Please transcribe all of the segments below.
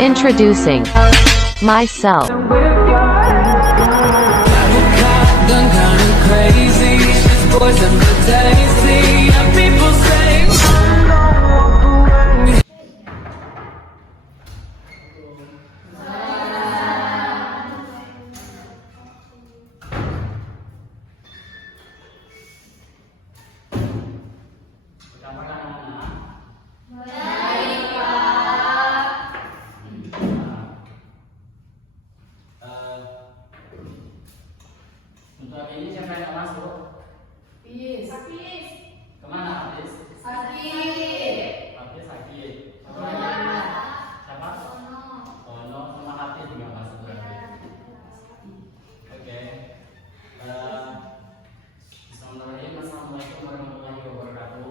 Introducing myself. Done kinda crazy. She's poison for tasty. And people say untuk hari ini siapa yang nggak masuk? Hafiz. Kemana Hafiz? Sakit. Hafiz sakit. Siapa lagi? Siapa? Ono sama Hafiz juga masuk berarti. Oke. Bismillahirrahmanirrahim. Assalamualaikum warahmatullahi wabarakatuh.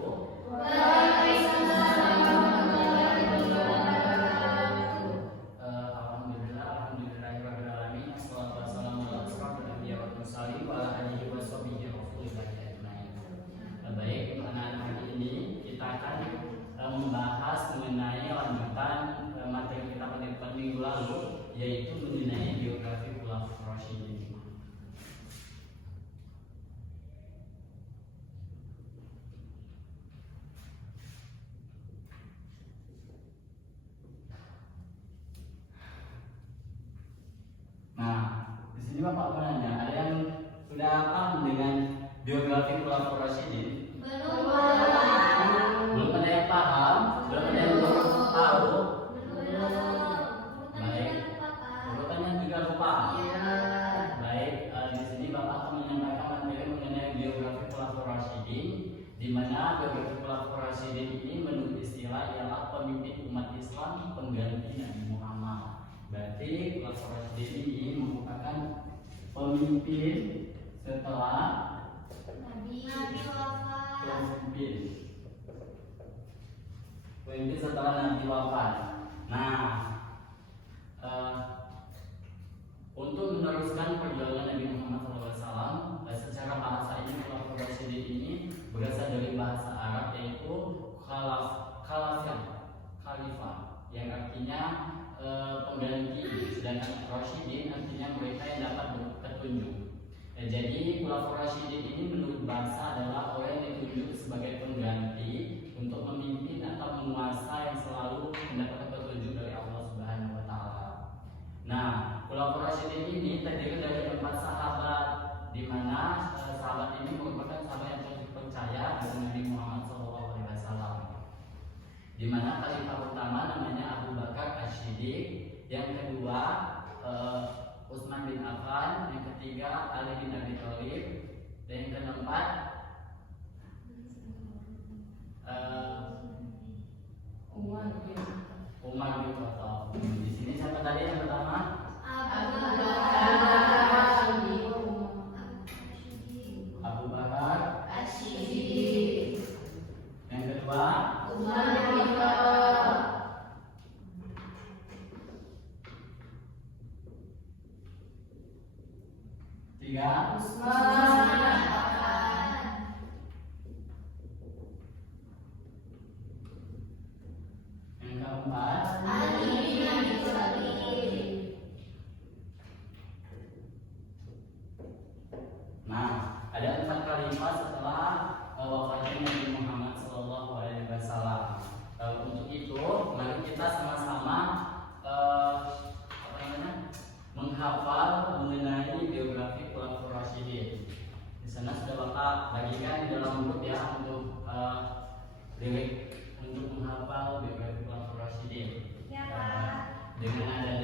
Alhamdulillahirrahmanirrahim. Assalatu wassalamu ala asyrafil anbiya wal mursalin wa ala alihi wa sahbihi ajmain. Baik, untuk anak-anak hari ini kita akan membahas mengenai lanjutan materi kita pada minggu lalu, yaitu mengenai biografi Khulafaur Rasyidin. Nah, di sini Bapak mau nanya, ada yang sudah paham dengan biografi Khulafaur Rasyidin? Belum ada yang paham? Belum ada yang tahu? Baik. Pertanyaan juga lupa. Baik, di sini Bapak akan menyampaikan materi mengenai biografi Khulafaur Rasyidin, di mana biografi Khulafaur Rasyidin ini menurut istilah ialah pemimpin umat Islam pengganti Nabi Muhammad. Berarti Khulafaur Rasyidin ini merupakan pemimpin setelah pemimpin setelah Nabi wafat. Nah, untuk meneruskan perjuangan Nabi Muhammad SAW, secara bahasa ini Khulafaur Rasyidin ini berasal dari bahasa Arab, yaitu khalifah, yang artinya pengganti, sedangkan Rasyidin artinya mereka yang dapat petunjuk. Jadi Khulafaur Rasyidin ini menurut bahasa adalah orang yang ditunjuk sebagai pengganti untuk memimpin atau menguasa yang selalu mendapatkan petunjuk dari Allah Subhanahu wa taala. Nah, Khulafaur Rasyidin ini terdiri dari 4 sahabat, di mana sahabat ini merupakan sahabat yang percaya dengan Nabi Muhammad SAW. Di mana khalifah pertama namanya Abu Bakar As-Siddiq, yang kedua Utsman bin Affan, yang ketiga Ali bin Abi Thalib, dan yang keempat Umar bin Khattab. Di sini siapa tadi yang pertama? Abu Bakar As-Siddiq. Yang kedua tiga yang keempat Nah, ada 4 khalifah setelah wafatnya Nabi Muhammad SAW. Untuk itu, mari kita sama-sama menghafal mengenai biografi Khulafaur Rasyidin. Di sana sudah Bapak bagikan di dalam buku ya untuk lirik untuk menghafal biografi Khulafaur Rasyidin. Dengan adanya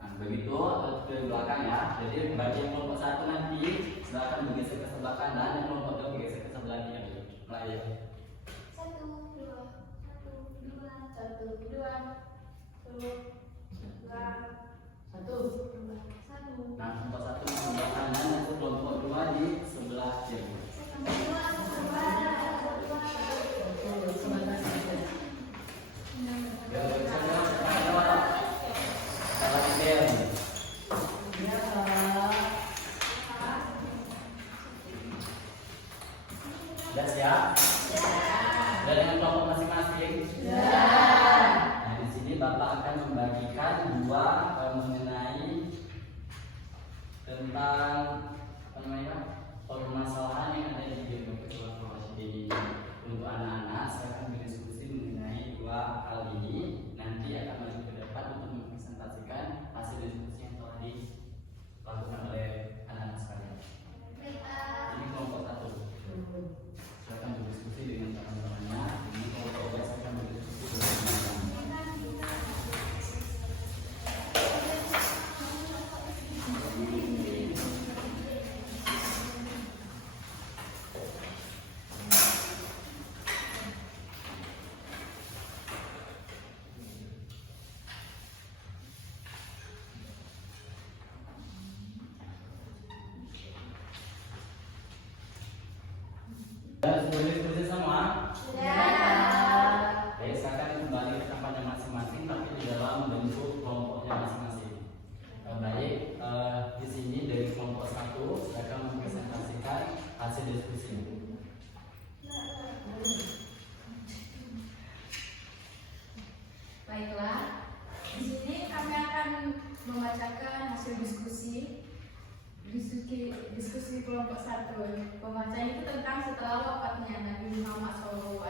Nah, begitu ke belakang ya. Jadi bagi yang kelompok 1 nanti silakan bergeser ke sebelah kanan dan kelompok 2 bergeser ke sebelah kiri. Mulai ya. 1, 2, 1, 2, 1, 2, 1. Nah, kelompok 1 di sebelah kanan dan kelompok 2 di sebelah kiri. Sudah siap? Sudah dengan kelompok masing-masing? Nah, di sini Bapak akan membagikan dua mengenai tentang apa namanya permasalahan yang ada di game kolaborasi ini. Untuk anak-anak, saya akan berdiskusi mengenai dua hal ini. Nanti akan maju ke depan untuk mempresentasikan hasil diskusi yang telah dilakukan oleh anak-anak sekalian. Ini kelompok 1. Saya akan berdiskusi dengan teman-temannya. Ini kelompok 2 saya akan berdiskusi dengan teman-temannya. Dan sudah diskusi semua? Oke, sekarang kembali ke tempatnya masing-masing, tapi di dalam bentuk kelompoknya masing-masing. Baik, di sini dari kelompok 1 saya akan mempresentasikan hasil diskusi. Baiklah, di sini kami akan membacakan hasil diskusi kelompok 1. Pembacaan itu tentang setelah wafatnya Nabi Muhammad SAW,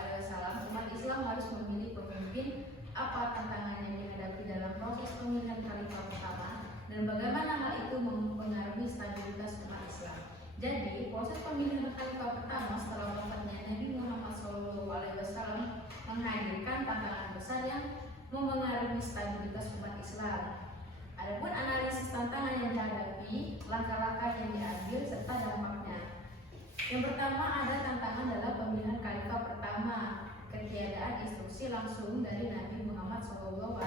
umat Islam harus memilih pemimpin, apa tantangan yang dihadapi dalam proses pemilihan khalifah pertama, dan bagaimana hal itu mempengaruhi stabilitas umat Islam. Jadi, proses pemilihan khalifah pertama setelah wafatnya Nabi Muhammad SAW menghadirkan tantangan besar yang mempengaruhi stabilitas umat Islam. Adapun analisis tantangan yang dihadapi, langkah-langkah yang diambil serta dampaknya. Yang pertama ada tantangan dalam pemilihan khalifah pertama, ketiadaan instruksi langsung dari Nabi Muhammad SAW.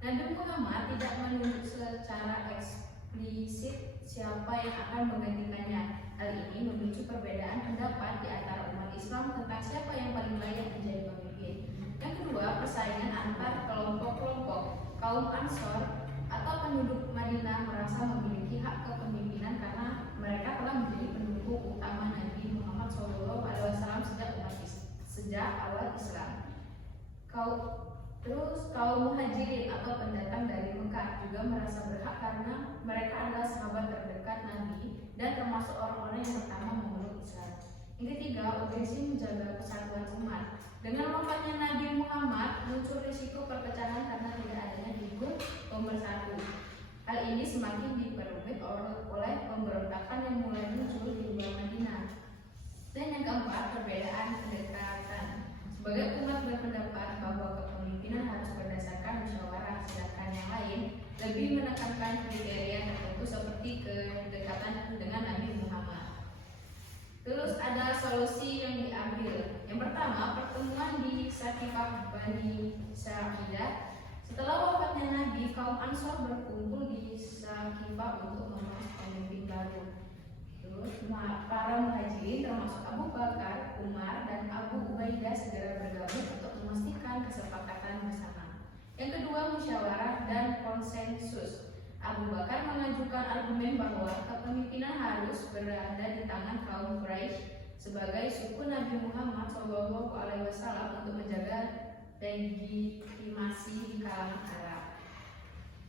Nabi Muhammad tidak menunjuk secara eksplisit siapa yang akan menggantikannya. Hal ini memicu perbedaan pendapat di antara umat Islam tentang siapa yang paling layak menjadi pemimpin. Yang kedua, persaingan antar kelompok-kelompok. Kaum Ansor atau penduduk Madinah merasa memiliki hak kepemimpinan karena mereka telah menjadi pendukung utama Nabi Muhammad SAW sejak awal Islam. Kaum Muhajirin atau pendatang dari Mekah juga merasa berhak karena mereka adalah sahabat terdekat Nabi dan termasuk orang-orang yang pertama memeluk Islam. Yang ketiga, urgensi menjaga persatuan umat. Dengan wafatnya Nabi Muhammad, muncul risiko perpecahan karena tidak adanya figur pemersatu. Hal ini semakin diperumit oleh pemberontakan yang mulai muncul di luar Madinah. Dan yang keempat, perbedaan pendekatan. Sebagai umat berpendapat bahwa kepemimpinan harus berdasarkan musyawarah, sedangkan yang lain lebih menekankan kriteria tertentu seperti kedekatan dengan Nabi Muhammad. Terus ada solusi yang diambil. Yang pertama, pertemuan di Saqifah Bani Sa'idah. Setelah wafatnya Nabi, kaum Ansor berkumpul di Saqifah untuk membahas pemimpin baru. Terus para muhajirin termasuk Abu Bakar, Umar, dan Abu Ubaidah segera bergabung untuk memastikan kesepakatan bersama. Yang kedua, musyawarah dan konsensus. Abu Bakar mengajukan argumen bahwa kepemimpinan harus berada di tangan kaum Quraisy sebagai suku Nabi Muhammad SAW untuk menjaga legitimasi di kalangan Arab.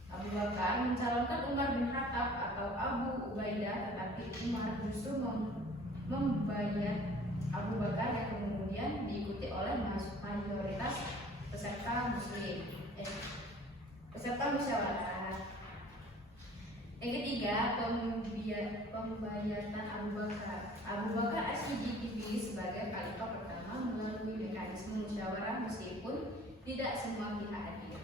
Abu Bakar mencalonkan Umar bin Khattab atau Abu Ubaidah, tetapi Umar justru membayar Abu Bakar yang kemudian diikuti oleh mayoritas peserta musyawarah. Yang ketiga, pembayatan Abu Bakar. Abu Bakar as-Siddiq dipilih sebagai khalifah pertama melalui mekanisme musyawarah meskipun tidak semua pihak hadir.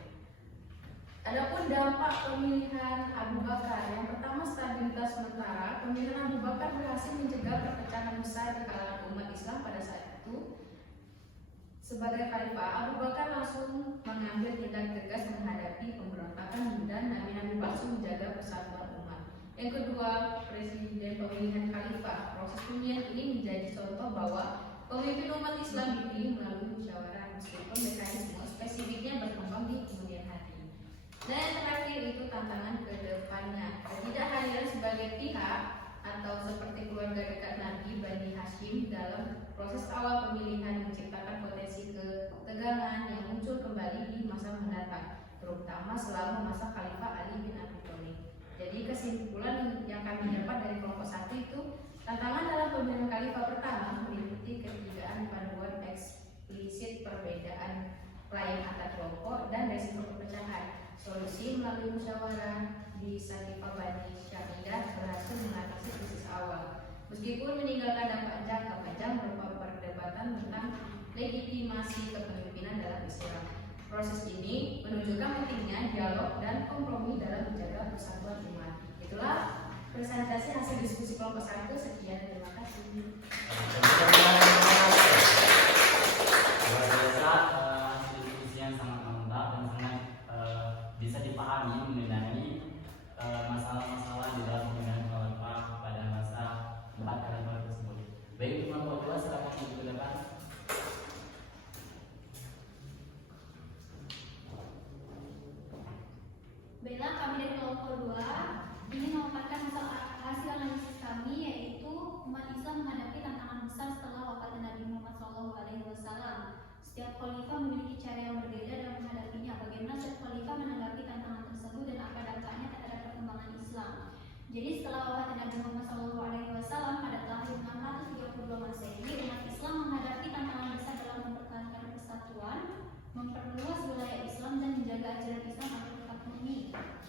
Adapun dampak pemilihan Abu Bakar, yang pertama stabilitas sementara. Pemilihan Abu Bakar berhasil mencegah perpecahan besar di kalangan umat Islam pada saat itu. Sebagai khalifah, Abu Bakar langsung mengambil tindak tegas menghadapi pemberontakan dan Nabi palsu menjaga persatuan umat. Yang kedua, presiden pemilihan khalifah. Proses pemilihan ini menjadi contoh bahwa pemimpin umat Islam dipilih melalui musyawarah meskipun mekanisme spesifiknya berkembang di kemudian hari. Dan yang terakhir itu tantangan ke depannya. Ketidakhadiran sebagai pihak atau seperti keluarga dekat Nabi Bani Hashim dalam proses awal pemilihan menciptakan potensi ketegangan yang muncul kembali di masa mendatang, terutama selama masa Khalifah Ali bin Abi Thalib. Jadi kesimpulan yang kami dapat dari kelompok 1 itu, tantangan dalam pemilihan Khalifah pertama meliputi ketiadaan panduan eksplisit perbedaan lain antar kelompok dan resiko perpecahan. Solusi melalui musyawarah di Sakifah Bani Syaridah berhasil mengatasi krisis awal, meskipun meninggalkan dampak jangka panjang berupa perdebatan tentang legitimasi kepemimpinan dalam Islam. Proses ini menunjukkan pentingnya dialog dan kompromi dalam menjaga persatuan umat. Itulah presentasi hasil diskusi kelompok 1. Sekian, terima kasih. Luar biasa, hasil diskusi yang sangat mantap dan sangat bisa dipahami mengenai masalah-masalah di dalam pemilihan khalifah pada masa 4 khalifah tersebut. Baik, untuk kelompok 2 silakan dipersilakan. Baiklah, kami dari kelompok 2 ingin memaparkan hasil analisis kami, yaitu umat Islam menghadapi tantangan besar setelah wafatnya Nabi Muhammad SAW. Setiap khalifah memiliki cara yang berbeda dalam menghadapinya. Bagaimana setiap khalifah menanggapi tantangan tersebut dan apa dampaknya terhadap perkembangan Islam. Jadi setelah wafatnya Nabi Muhammad SAW pada tahun 632 Masehi, umat Islam menghadapi tantangan besar dalam mempertahankan persatuan, memperluas wilayah Islam dan menjaga ajaran Islam agar tetap murni.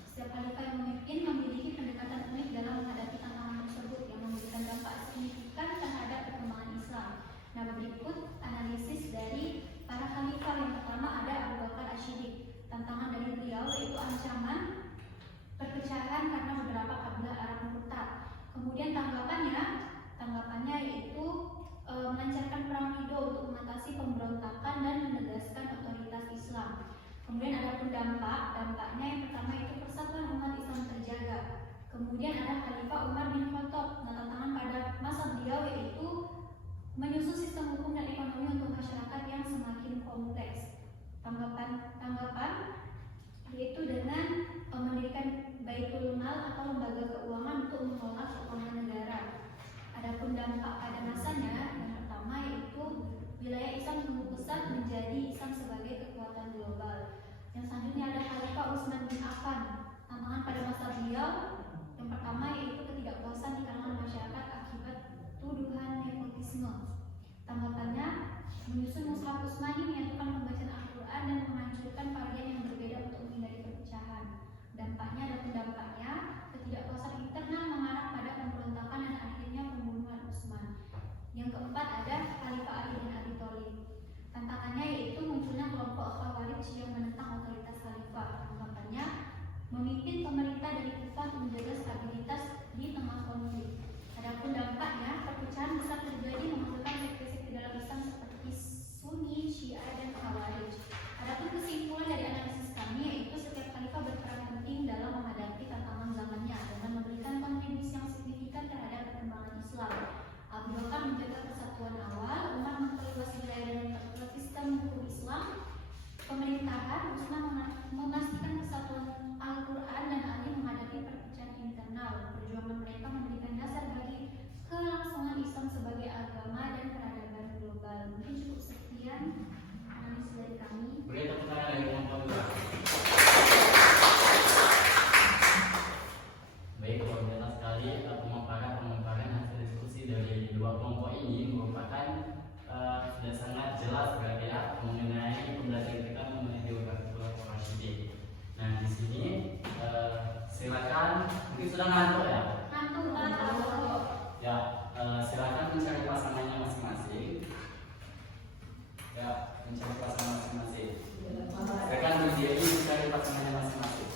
Setiap khalifah yang memimpin memiliki pendekatan unik dalam menghadapi tantangan tersebut yang memberikan dampak signifikan terhadap perkembangan Islam. Nah, berikut analisis dari para khalifah. Yang pertama ada Abu Bakar Ash-Shiddiq. Tantangan dari beliau yaitu ancaman perpecahan karena beberapa kabilah Arab murtad. Kemudian tanggapannya yaitu melancarkan perang Ridho untuk mengatasi pemberontakan dan menegaskan otoritas Islam. Kemudian ada dampaknya yang pertama itu persatuan umat Islam terjaga. Kemudian ada Khalifah Umar bin Khattab. Nah, tantangan pada masa beliau yaitu menyusun sistem hukum dan ekonomi untuk masyarakat yang semakin kompleks. Tanggapan yaitu dengan mendirikan Baitul Mal atau lembaga keuangan untuk mengelola keuangan negara. Adapun dampak pada masanya, yang pertama yaitu wilayah Islam tumbuh pesat menjadi Islam sebagai kekuatan global. Yang selanjutnya ada Khalifah Utsman bin Affan. Tantangan pada masa beliau yang pertama yaitu ketidakpuasan di kalangan masyarakat akibat tuduhan nepotisme. Tanggapannya, menyusun Mushaf Utsmani menyatukan pembacaan Al-Quran dan menghancurkan varian yang berbeda untuk menghindari perpecahan. Dampaknya ketidakpuasan internal mengarah pada pemberontakan dan akhirnya pembunuhan Utsman. Yang keempat ada Khalifah Ali bin Abi Thalib. Tantangannya yaitu munculnya kelompok Khawarij yang menentang otoritas khalifah. Tanggapannya, memimpin pemerintah dari Kufah menjaga stabilitas di tengah konflik. Adapun dampaknya, perpecahan besar terjadi menghasilkan sekte-sekte dalam Islam seperti Sunni, Syiah, dan Khawarij. Adapun kesimpulan dari analisis kami yaitu setiap khalifah berperan penting dalam menghadapi tantangan zamannya dengan memberikan kontribusi yang signifikan terhadap perkembangan Islam. Abu Bakar menjaga persatuan awal, Umar memperluas wilayah dan memperkuat sistem hukum Islam, pemerintahan, Utsman memastikan kesatuan Al-Quran, dan Ali menghadapi perpecahan internal. Perjuangan mereka memberikan dasar bagi kelangsungan Islam sebagai agama dan peradaban global. Mungkin cukup sekian analisis dari kami. Beri tepuk tangan dari kelompok 2. Baik, luar biasa sekali pemaparan hasil diskusi dari dua kelompok ini merupakan sudah sangat jelas berarti ya mengenai pembelajaran kita mengenai geografi Khulafaur Rasyidin. Nah, di sini silakan, mungkin sudah ngantuk ya? Ngantuk. Ya, silakan mencari pasangannya masing-masing. Ya, mencari pasangan masing-masing. Silakan berdiri mencari pasangannya masing-masing.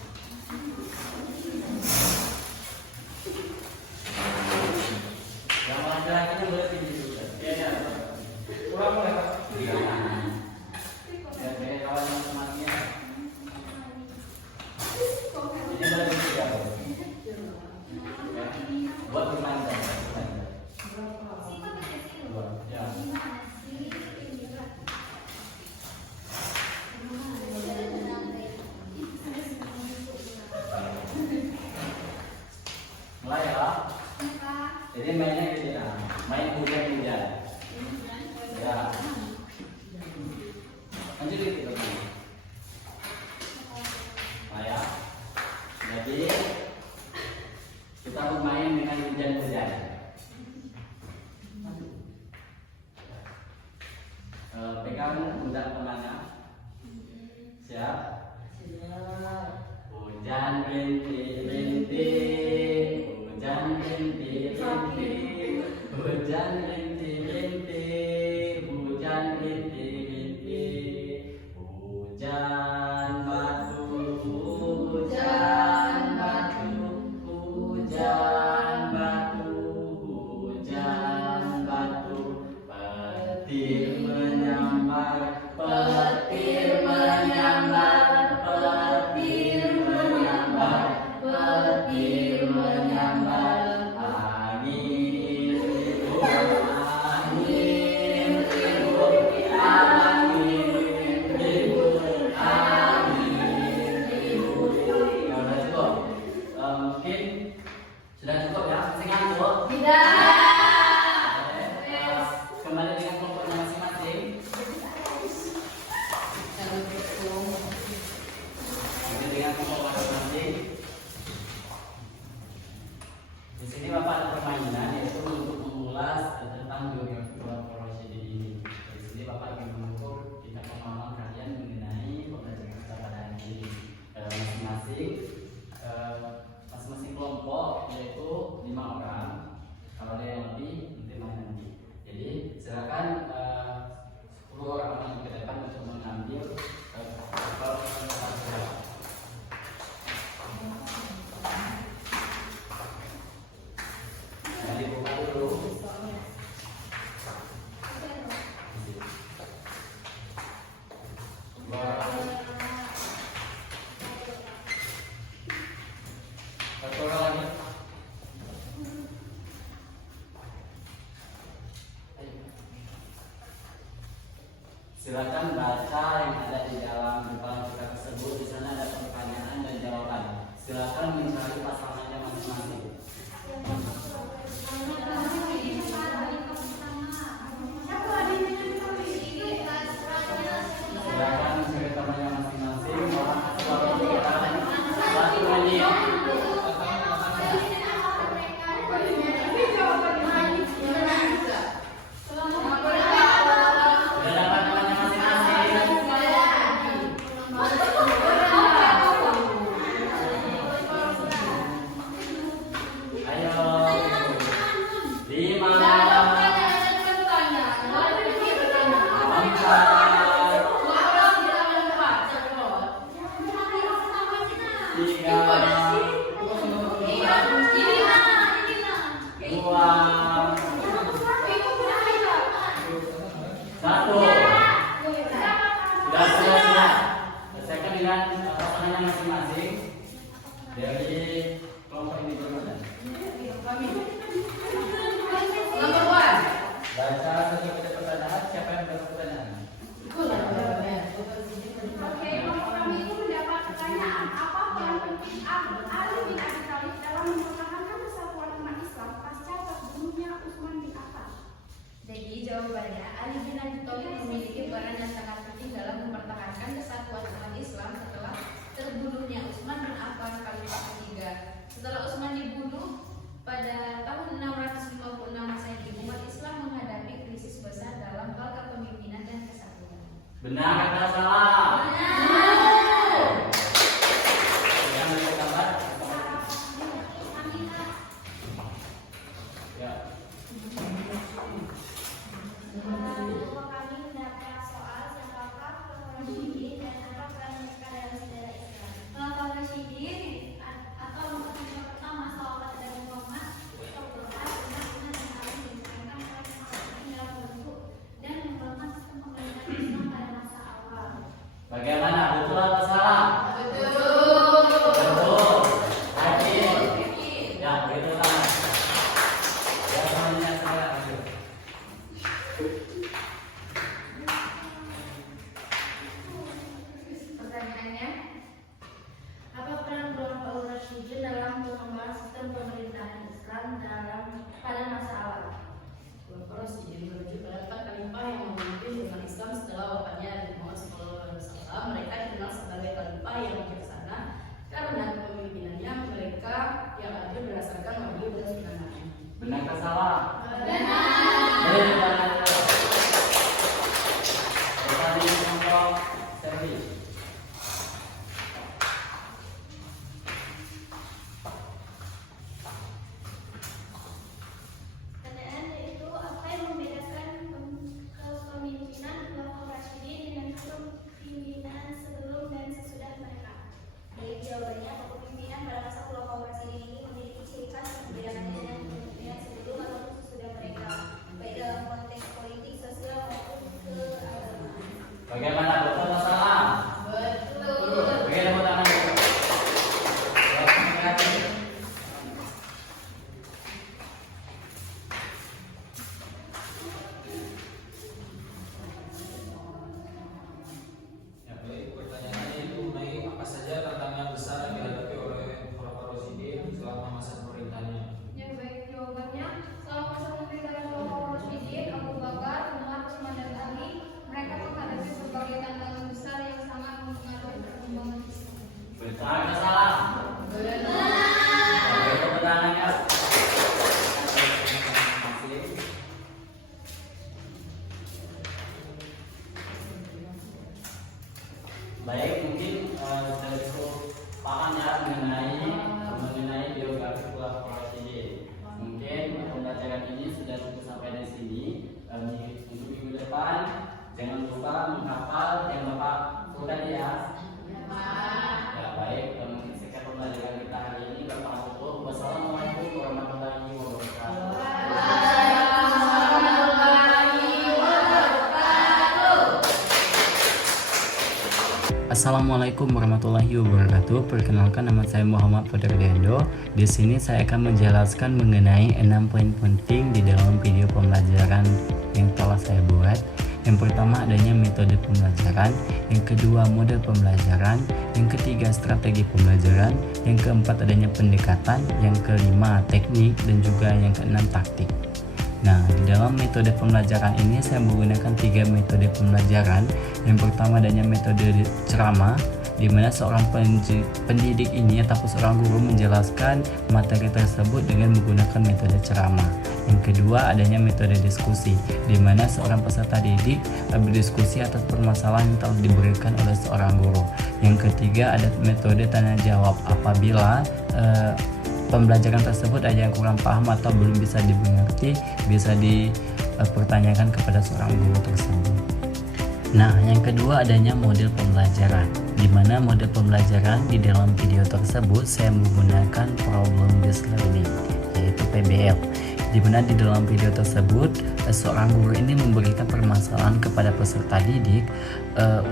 Ini boleh bertiga, Bro. Buat bermain saja. Dua. Ya. Mulai ya. Jadi mainnya gitu ya. Main hujan-hujan. Ya. Lanjut gitu. Nah ya. Jadi kita bermain dengan hujan-hujan. Pegang pundak temannya. Siap? Hujan rintik-rintik, hujan rintik-rintik, hujan rintik-rintik, hujan rintik-rintik, hujan batu, hujan batu, hujan batu, hujan batu, petir menyambar, petir menyambar, petir menyambar, petir menyambar, angin ribut, angin ribut, angin ribut, angin ribut. Ya udah cukup. Mungkin sudah cukup ya. Masih ngantuk? Kembali dengan kelompoknya masing-masing. Kembali dengan kelompok masing-masing. Di sini Bapak ada permainan yaitu untuk mengulas tentang geografi Pulau Rosyidi ini. Di sini Bapak ingin mengukur tingkat pemahaman kalian mengenai pembelajaran kita pada hari ini. Masing-masing kelompok yaitu 5 orang. Kalau ada yang lebih nanti main nanti. Jadi silakan 10 orang maju ke depan untuk mengambil pertanyaan. Jadi buka dulu. Satu orang lagi. Silakan baca yang ada di dalam buku kita tersebut. Di sana ada pertanyaan dan jawaban. Silakan mencari pasangannya masing-masing. Silakan mencari temannya masing-masing. Orang suatu pikiran 1 menit. Sudah dapat temannya masing-masing. Ayo. 5, 4, 3, 2, 1. Sudah. Selesaikan dengan pasangannya masing-masing dari kelompok ini bermain. Baca satu pertanyaan. Siapa yang baca pertanyaan? Oke, kelompok kami itu mendapat pertanyaan, apa peran penting Ali bin Abi Thalib dalam mempertahankan kesatuan umat Islam pasca terbunuhnya Utsman bin Affan? Jadi jawabannya, Ali bin Abi Thalib memiliki peran yang sangat penting dalam mempertahankan kesatuan umat Islam setelah terbunuhnya Utsman bin Affan Khalifah ketiga. Setelah Utsman dibunuh pada Benar atau salah? Boleh diulangi dulu. Pertanyaan kelompok Servi. Pertanyaan yaitu apa yang membedakan kepemimpinan Khulafaur Rasyidin dengan kepemimpinan sebelum dan sesudah mereka? Baik, jawabannya kepemimpinan pada masa Khulafaur Rasyidin ini memiliki ciri khas yang membedakannya dengan kepemimpinan sebelum ataupun sesudah mereka, baik dalam konteks politik, sosial maupun keagamaan. Bagaimana, betul atau salah? Betul. Bagi tepuk tangan dulu. Jawab kreatif. Ya, baik. Pertanyaannya itu mengenai apa saja tantangan besar yang dihadapi oleh Khulafaur Rasyidin selama masa pemerintahnya. Ya baik, jawabannya selama masa pemerintahan Khulafaur Rasyidin, Abu Bakar, Umar, Utsman dan Ali, mereka menghadapi berbagai tantangan besar yang sangat mempengaruhi perkembangan Islam. Betul atau salah? Bagi tepuk tangan ya. Baik, mungkin sudah cukup paham ya mengenai biografi Khulafaur Rasyidin. Mungkin pembelajaran ini sudah cukup sampai di sini. Untuk minggu depan jangan lupa menghafal yang Bapak sudah tadi ya. Ya baik, mungkin sekian pembelajaran kita hari ini. Bapak tutup. Wassalamualaikum warahmatullahi wabarakatuh. Assalamualaikum warahmatullahi wabarakatuh. Perkenalkan, nama saya Muhammad Fadardiando. Di sini saya akan menjelaskan mengenai 6 poin penting di dalam video pembelajaran yang telah saya buat. Yang pertama adanya metode pembelajaran, yang kedua model pembelajaran, yang ketiga strategi pembelajaran, yang keempat adanya pendekatan, yang kelima teknik, dan juga yang keenam taktik. Nah, di dalam metode pembelajaran ini saya menggunakan 3 metode pembelajaran. Yang pertama adanya metode ceramah, di mana seorang pendidik ini ataupun seorang guru menjelaskan materi tersebut dengan menggunakan metode ceramah. Yang kedua adanya metode diskusi, di mana seorang peserta didik berdiskusi atas permasalahan yang telah diberikan oleh seorang guru. Yang ketiga ada metode tanya jawab, apabila pembelajaran tersebut ada yang kurang paham atau belum bisa dimengerti, bisa dipertanyakan kepada seorang guru tersebut. Nah, yang kedua adanya model pembelajaran, di mana model pembelajaran di dalam video tersebut saya menggunakan problem based learning, yaitu PBL. Di mana di dalam video tersebut seorang guru ini memberikan permasalahan kepada peserta didik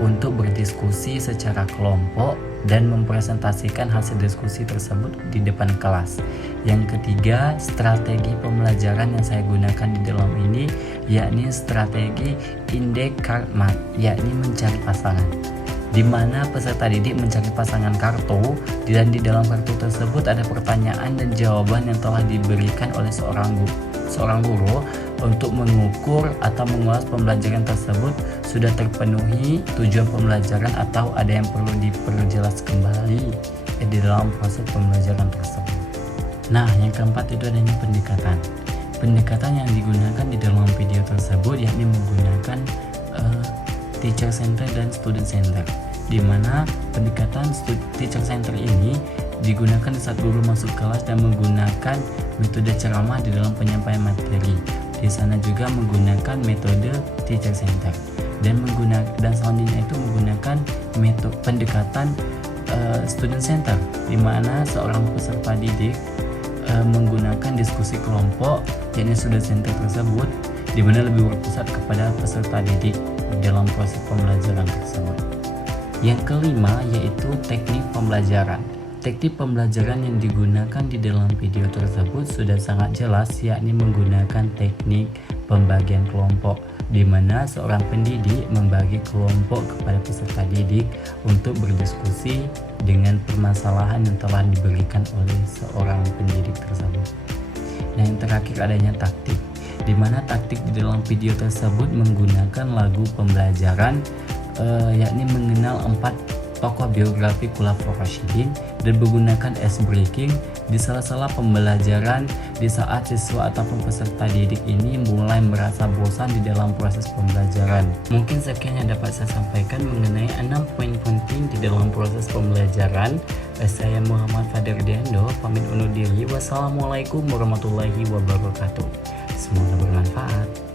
untuk berdiskusi secara kelompok dan mempresentasikan hasil diskusi tersebut di depan kelas. Yang ketiga, strategi pembelajaran yang saya gunakan di dalam ini yakni strategi indeks karmat, yakni mencari pasangan, di mana peserta didik mencari pasangan kartu, dan di dalam kartu tersebut ada pertanyaan dan jawaban yang telah diberikan oleh seorang guru untuk mengukur atau mengulas pembelajaran tersebut sudah terpenuhi tujuan pembelajaran atau ada yang perlu diperjelas kembali di dalam proses pembelajaran tersebut. Nah, yang keempat itu adanya pendekatan. Pendekatan yang digunakan di dalam video tersebut yakni menggunakan teacher center dan student center, di mana pendekatan teacher center ini digunakan saat guru masuk kelas dan menggunakan metode ceramah di dalam penyampaian materi. Di sana juga menggunakan metode teacher center dan selanjutnya itu menggunakan metode pendekatan student center, di mana seorang peserta didik menggunakan diskusi kelompok, yakni student center tersebut, di mana lebih berpusat kepada peserta didik dalam proses pembelajaran tersebut. Yang kelima yaitu teknik pembelajaran. Teknik pembelajaran yang digunakan di dalam video tersebut sudah sangat jelas, yakni menggunakan teknik pembagian kelompok, di mana seorang pendidik membagi kelompok kepada peserta didik untuk berdiskusi dengan permasalahan yang telah diberikan oleh seorang pendidik tersebut. Nah, yang terakhir adanya taktik, di mana taktik di dalam video tersebut menggunakan lagu pembelajaran, yakni mengenal 4 tokoh biografi Khulafaur Rasyidin dan menggunakan ice breaking di sela-sela pembelajaran di saat siswa ataupun peserta didik ini mulai merasa bosan di dalam proses pembelajaran. Mungkin sekian yang dapat saya sampaikan mengenai 6 poin penting di dalam proses pembelajaran. Saya Muhammad Fadir Diando, pamit undur diri. Wassalamualaikum warahmatullahi wabarakatuh. Semoga bermanfaat.